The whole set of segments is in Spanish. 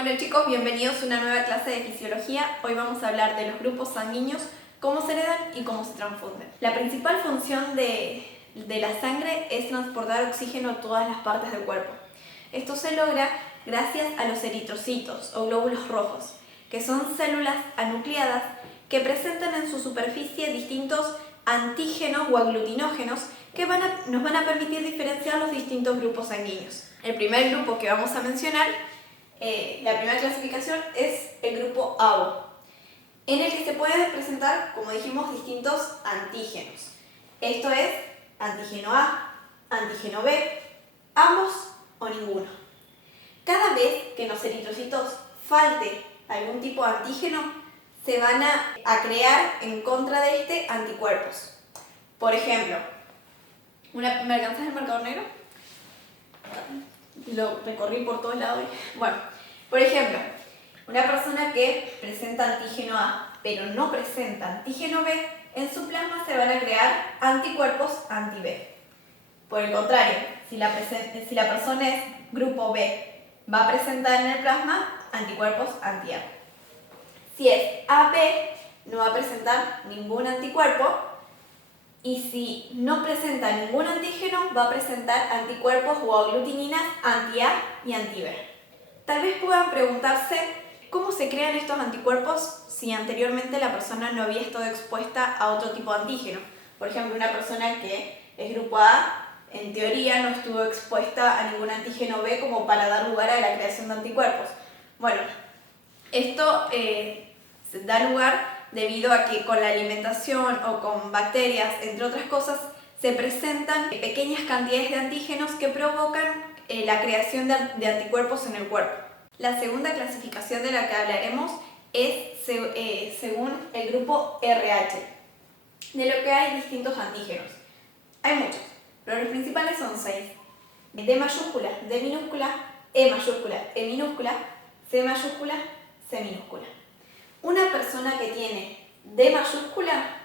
Bueno chicos, bienvenidos a una nueva clase de fisiología. Hoy vamos a hablar de los grupos sanguíneos, cómo se heredan y cómo se transfunden. La principal función de la sangre es transportar oxígeno a todas las partes del cuerpo. Esto se logra gracias a los eritrocitos o glóbulos rojos, que son células anucleadas que presentan en su superficie distintos antígenos o aglutinógenos que nos van a permitir diferenciar los distintos grupos sanguíneos. El primer grupo que vamos a mencionar, la primera clasificación, es el grupo ABO, en el que se pueden presentar, como dijimos, distintos antígenos. Esto es antígeno A, antígeno B, ambos o ninguno. Cada vez que en los eritrocitos falte algún tipo de antígeno, se van a crear en contra de este anticuerpos. Por ejemplo, ¿me alcanzas el marcador negro? Lo recorrí por todos lados. Bueno, por ejemplo, una persona que presenta antígeno A, pero no presenta antígeno B, en su plasma se van a crear anticuerpos anti-B. Por el contrario, si la persona es grupo B, va a presentar en el plasma anticuerpos anti-A. Si es AB, no va a presentar ningún anticuerpo. Y si no presenta ningún antígeno, va a presentar anticuerpos o aglutininas anti-A y anti-B. Tal vez puedan preguntarse cómo se crean estos anticuerpos si anteriormente la persona no había estado expuesta a otro tipo de antígeno. Por ejemplo, una persona que es grupo A, en teoría no estuvo expuesta a ningún antígeno B como para dar lugar a la creación de anticuerpos. Bueno, esto da lugar debido a que con la alimentación o con bacterias, entre otras cosas, se presentan pequeñas cantidades de antígenos que provocan la creación de anticuerpos en el cuerpo. La segunda clasificación de la que hablaremos es según el grupo RH, de lo que hay distintos antígenos. Hay muchos, pero los principales son 6. D mayúscula, D minúscula, E mayúscula, E minúscula, C mayúscula, C minúscula. Una persona que tiene D mayúscula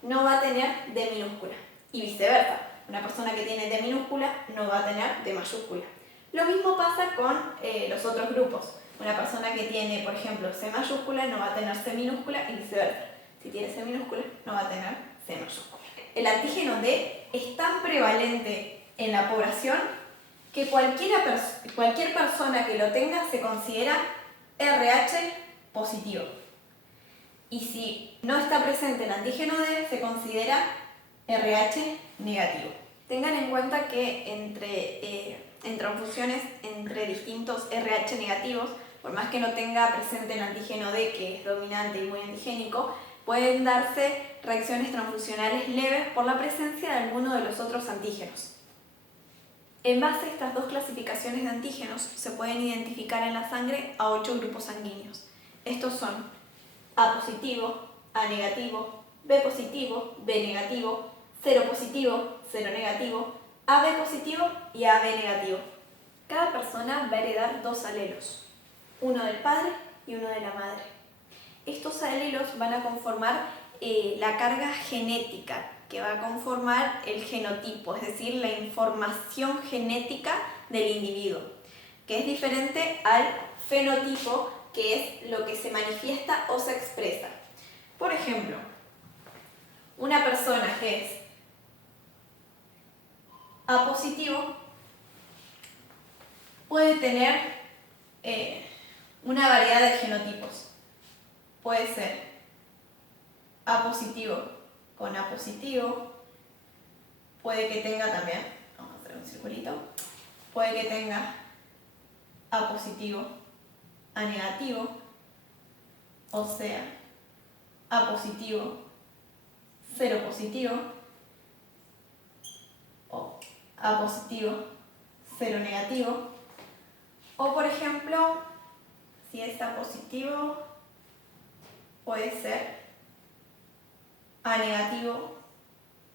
no va a tener D minúscula y viceversa. Una persona que tiene D minúscula no va a tener D mayúscula. Lo mismo pasa con los otros grupos. Una persona que tiene, por ejemplo, C mayúscula no va a tener C minúscula y viceversa. Si tiene C minúscula no va a tener C mayúscula. El antígeno D es tan prevalente en la población que cualquier persona que lo tenga se considera RH positivo. Y si no está presente el antígeno D, se considera RH negativo. Tengan en cuenta que en transfusiones entre distintos RH negativos, por más que no tenga presente el antígeno D, que es dominante y muy antigénico, pueden darse reacciones transfusionales leves por la presencia de alguno de los otros antígenos. En base a estas dos clasificaciones de antígenos, se pueden identificar en la sangre a 8 grupos sanguíneos. Estos son A positivo, A negativo, B positivo, B negativo, cero positivo, cero negativo, AB positivo y AB negativo. Cada persona va a heredar 2 alelos, uno del padre y uno de la madre. Estos alelos van a conformar la carga genética que va a conformar el genotipo, es decir, la información genética del individuo, que es diferente al fenotipo, que es lo que se manifiesta o se expresa. Por ejemplo, una persona que es A positivo puede tener una variedad de genotipos. Puede ser A positivo con A positivo, puede que tenga también, vamos a hacer un circulito, puede que tenga A positivo, A negativo, o sea, A positivo, cero positivo, o A positivo, cero negativo, o por ejemplo, si es A positivo, puede ser A negativo,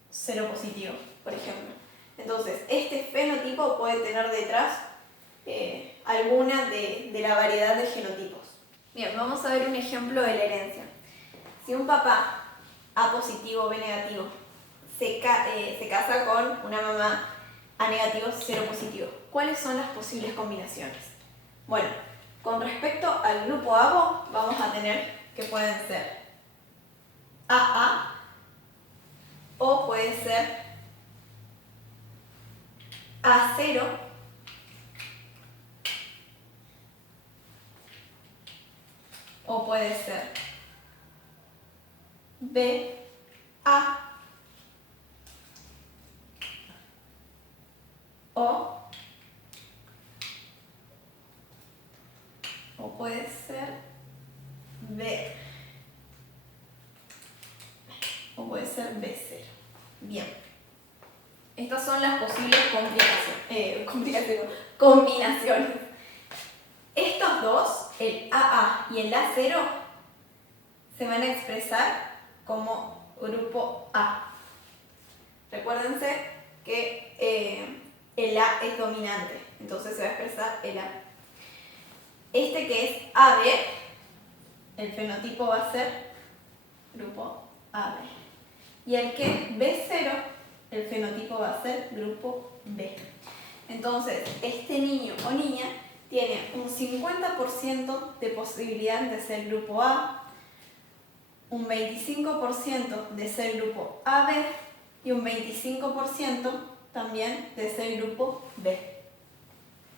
cero positivo, por ejemplo. Entonces, este fenotipo puede tener detrás alguna de la variedad de genotipos. Bien, vamos a ver un ejemplo de la herencia. Si un papá A positivo, B negativo, se casa con una mamá A negativo, cero positivo, ¿cuáles son las posibles combinaciones? Bueno, con respecto al grupo ABO, vamos a tener que pueden ser AA o puede ser A0 o puede ser BA o puede ser B o puede ser B0. Bien. Estas son las posibles combinaciones. Estos dos, el AA y el A0, se van a expresar como grupo A. Recuérdense que el A es dominante, entonces se va a expresar el A. Este que es AB, el fenotipo va a ser grupo AB. Y el que es B0, el fenotipo va a ser grupo B. Entonces, este niño o niña tiene un 50% de posibilidad de ser grupo A, un 25% de ser grupo AB y un 25% también de ser grupo B.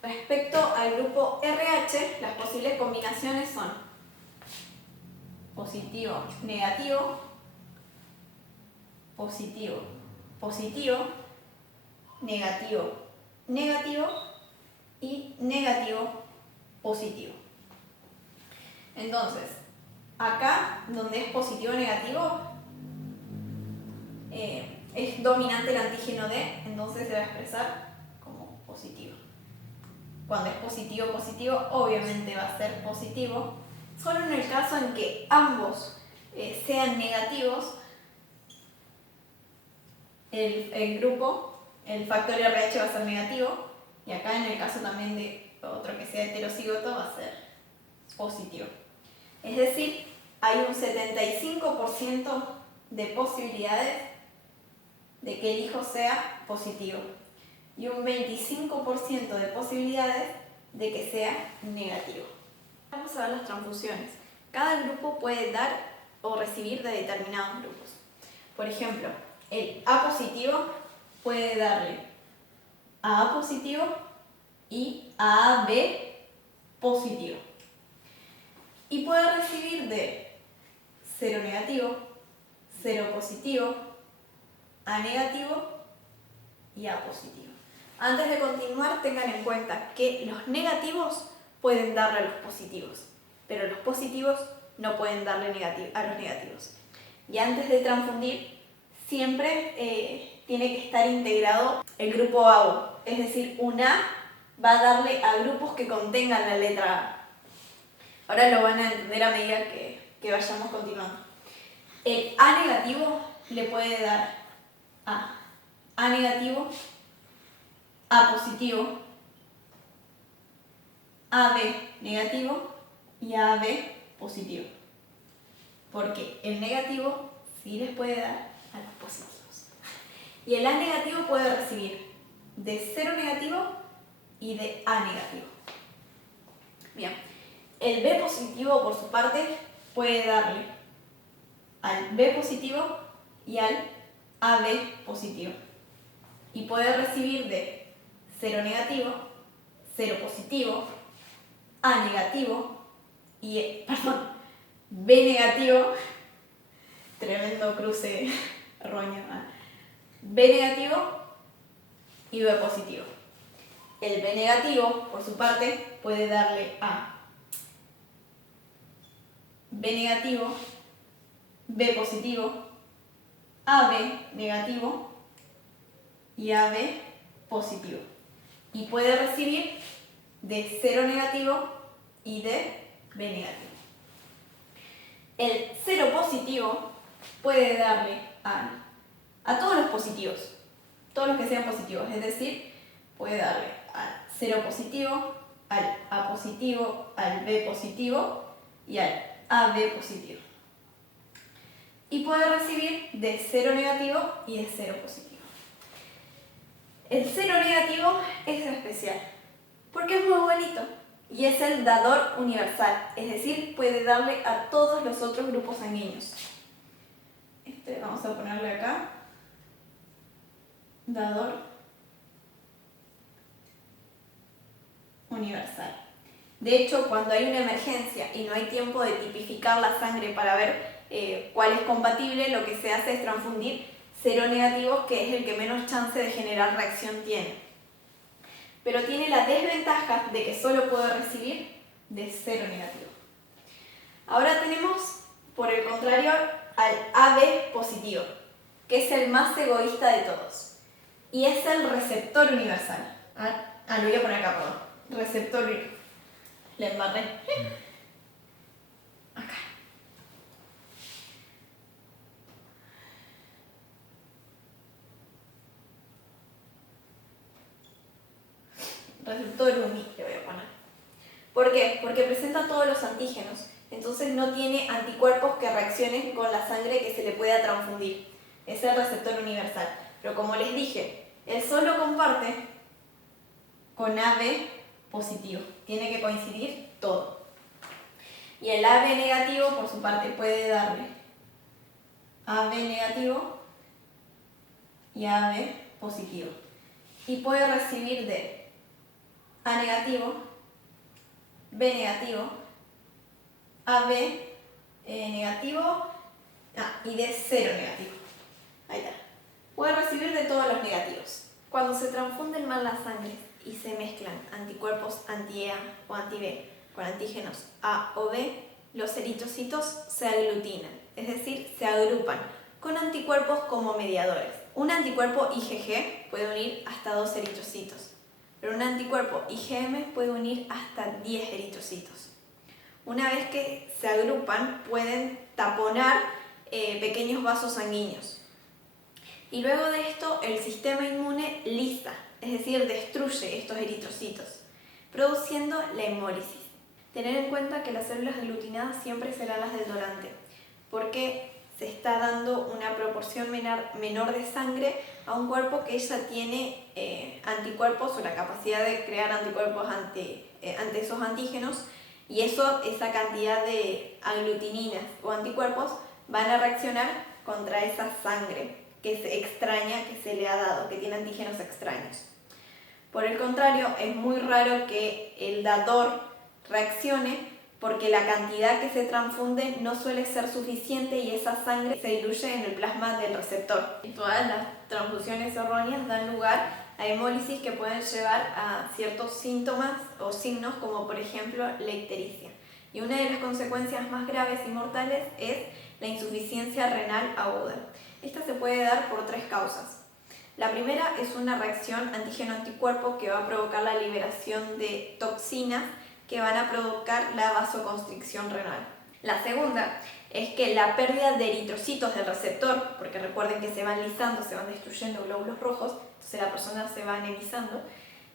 Respecto al grupo RH, las posibles combinaciones son positivo, negativo, positivo, positivo, negativo, negativo y negativo, positivo. Entonces, acá donde es positivo negativo, es dominante el antígeno D, entonces se va a expresar como positivo. Cuando es positivo positivo, obviamente va a ser positivo. Solo en el caso en que ambos sean negativos, el grupo, el factor RH va a ser negativo, y acá en el caso también de otro que sea heterocigoto va a ser positivo. Es decir, hay un 75% de posibilidades de que el hijo sea positivo y un 25% de posibilidades de que sea negativo. Vamos a ver las transfusiones. Cada grupo puede dar o recibir de determinados grupos. Por ejemplo, el A positivo puede darle a A positivo y a AB positivo. Y puede recibir de 0 negativo, 0 positivo, A negativo y A positivo. Antes de continuar, tengan en cuenta que los negativos pueden darle a los positivos, pero los positivos no pueden darle a los negativos. Y antes de transfundir, siempre tiene que estar integrado el grupo AO, es decir, un A va a darle a grupos que contengan la letra A. Ahora lo van a entender a medida que vayamos continuando. El A negativo le puede dar a A negativo, A positivo, AB negativo y AB positivo. Porque el negativo sí les puede dar a los positivos. Y el A negativo puede recibir de 0 negativo y de A negativo. Bien, el B positivo por su parte puede darle al B positivo y al AB positivo. Y puede recibir de 0 negativo, 0 positivo, A negativo y, B negativo, tremendo cruce roña, B negativo y B positivo. El B negativo, por su parte, puede darle a B negativo, B positivo, AB negativo y AB positivo. Y puede recibir de 0 negativo y de B negativo. El 0 positivo puede darle a todos los positivos, todos los que sean positivos, es decir, puede darle al 0 positivo, al A positivo, al B positivo y al AB positivo. Y puede recibir de 0 negativo y de 0 positivo. El 0 negativo es especial, porque es muy bonito. y es el dador universal, es decir, puede darle a todos los otros grupos sanguíneos. Vamos a ponerle acá, dador universal. De hecho, cuando hay una emergencia y no hay tiempo de tipificar la sangre para ver cuál es compatible, lo que se hace es transfundir seronegativos, que es el que menos chance de generar reacción tiene. Pero tiene la desventaja de que solo puede recibir de cero negativo. Ahora tenemos, por el contrario, al AB positivo, que es el más egoísta de todos. Y es el receptor universal. Lo voy a poner acá, perdón. Receptor universal. Le embarré. Acá. Receptor uni, le voy a poner. ¿Por qué? Porque presenta todos los antígenos. Entonces no tiene anticuerpos que reaccionen con la sangre que se le pueda transfundir. Es el receptor universal. Pero como les dije, él solo comparte con AB positivo. Tiene que coincidir todo. Y el AB negativo, por su parte, puede darle AB negativo y AB positivo. Y puede recibir de A negativo, B negativo, AB negativo y de cero negativo. Ahí está. Puede recibir de todos los negativos. Cuando se transfunden mal las sangres y se mezclan anticuerpos anti-A o anti-B con antígenos A o B, los eritrocitos se aglutinan, es decir, se agrupan con anticuerpos como mediadores. Un anticuerpo IgG puede unir hasta 2 eritrocitos, pero un anticuerpo IgM puede unir hasta 10 eritrocitos. Una vez que se agrupan, pueden taponar pequeños vasos sanguíneos. Y luego de esto, el sistema inmune lisa, es decir, destruye estos eritrocitos, produciendo la hemólisis. Tener en cuenta que las células aglutinadas siempre serán las del donante, porque se está dando una proporción menor de sangre a un cuerpo que ya tiene anticuerpos o la capacidad de crear anticuerpos ante esos antígenos, y esa cantidad de aglutininas o anticuerpos van a reaccionar contra esa sangre que se extraña que se le ha dado, que tiene antígenos extraños. Por el contrario, es muy raro que el dador reaccione porque la cantidad que se transfunde no suele ser suficiente y esa sangre se diluye en el plasma del receptor. Todas las transfusiones erróneas dan lugar a hemólisis que pueden llevar a ciertos síntomas o signos, como por ejemplo la ictericia. Y una de las consecuencias más graves y mortales es la insuficiencia renal aguda. Esta se puede dar por 3 causas. La primera es una reacción antígeno-anticuerpo que va a provocar la liberación de toxinas que van a provocar la vasoconstricción renal. La segunda es que la pérdida de eritrocitos del receptor, porque recuerden que se van lisando, se van destruyendo glóbulos rojos, entonces la persona se va anemizando.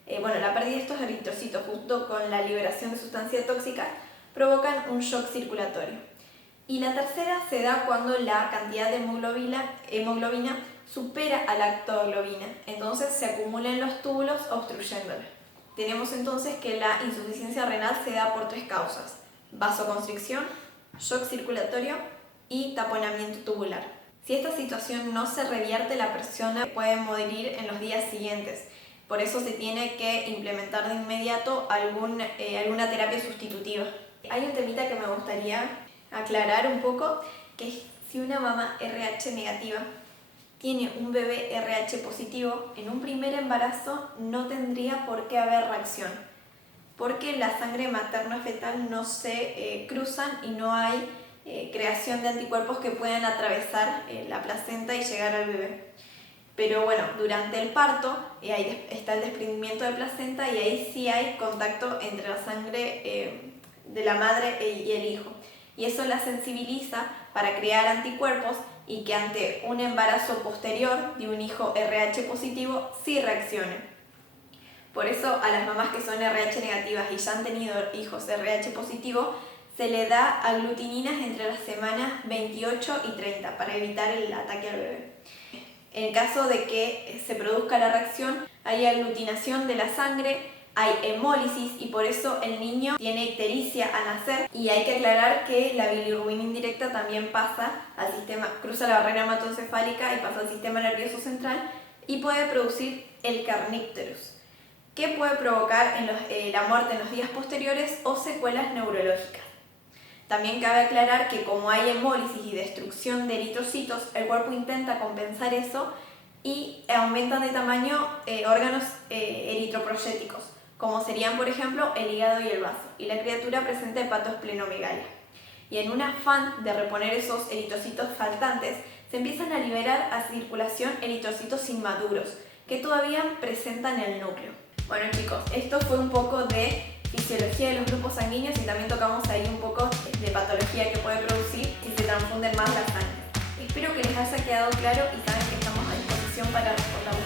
La pérdida de estos eritrocitos junto con la liberación de sustancias tóxicas provocan un shock circulatorio. Y la tercera se da cuando la cantidad de hemoglobina supera a la lactoglobina, entonces se acumula en los túbulos obstruyéndola. Tenemos entonces que la insuficiencia renal se da por 3 causas: vasoconstricción, shock circulatorio y taponamiento tubular. Si esta situación no se revierte, la persona puede morir en los días siguientes. Por eso se tiene que implementar de inmediato alguna terapia sustitutiva. Hay un temita que me gustaría aclarar un poco, que es si una mamá RH negativa tiene un bebé RH positivo, en un primer embarazo no tendría por qué haber reacción, porque la sangre materno-fetal no se cruzan y no hay creación de anticuerpos que puedan atravesar la placenta y llegar al bebé. Pero durante el parto ahí está el desprendimiento de placenta y ahí sí hay contacto entre la sangre de la madre y el hijo. Y eso la sensibiliza para crear anticuerpos y que ante un embarazo posterior de un hijo RH positivo sí reaccione. Por eso a las mamás que son RH negativas y ya han tenido hijos RH positivos, se le da aglutininas entre las semanas 28 y 30 para evitar el ataque al bebé. En caso de que se produzca la reacción, hay aglutinación de la sangre, hay hemólisis y por eso el niño tiene ictericia al nacer. Y hay que aclarar que la bilirrubina indirecta también pasa al sistema, cruza la barrera hematoencefálica y pasa al sistema nervioso central y puede producir el kernicterus, que puede provocar la muerte en los días posteriores o secuelas neurológicas. También cabe aclarar que como hay hemólisis y destrucción de eritrocitos, el cuerpo intenta compensar eso y aumentan de tamaño órganos eritroproyéticos, como serían por ejemplo el hígado y el vaso, y la criatura presenta hepatosplenomegalia. Y en un afán de reponer esos eritrocitos faltantes, se empiezan a liberar a circulación eritrocitos inmaduros, que todavía presentan el núcleo. Bueno chicos, esto fue un poco de fisiología de los grupos sanguíneos y también tocamos ahí un poco de patología que puede producir si se transfunden más la sangre. Espero que les haya quedado claro y saben que estamos a disposición para responder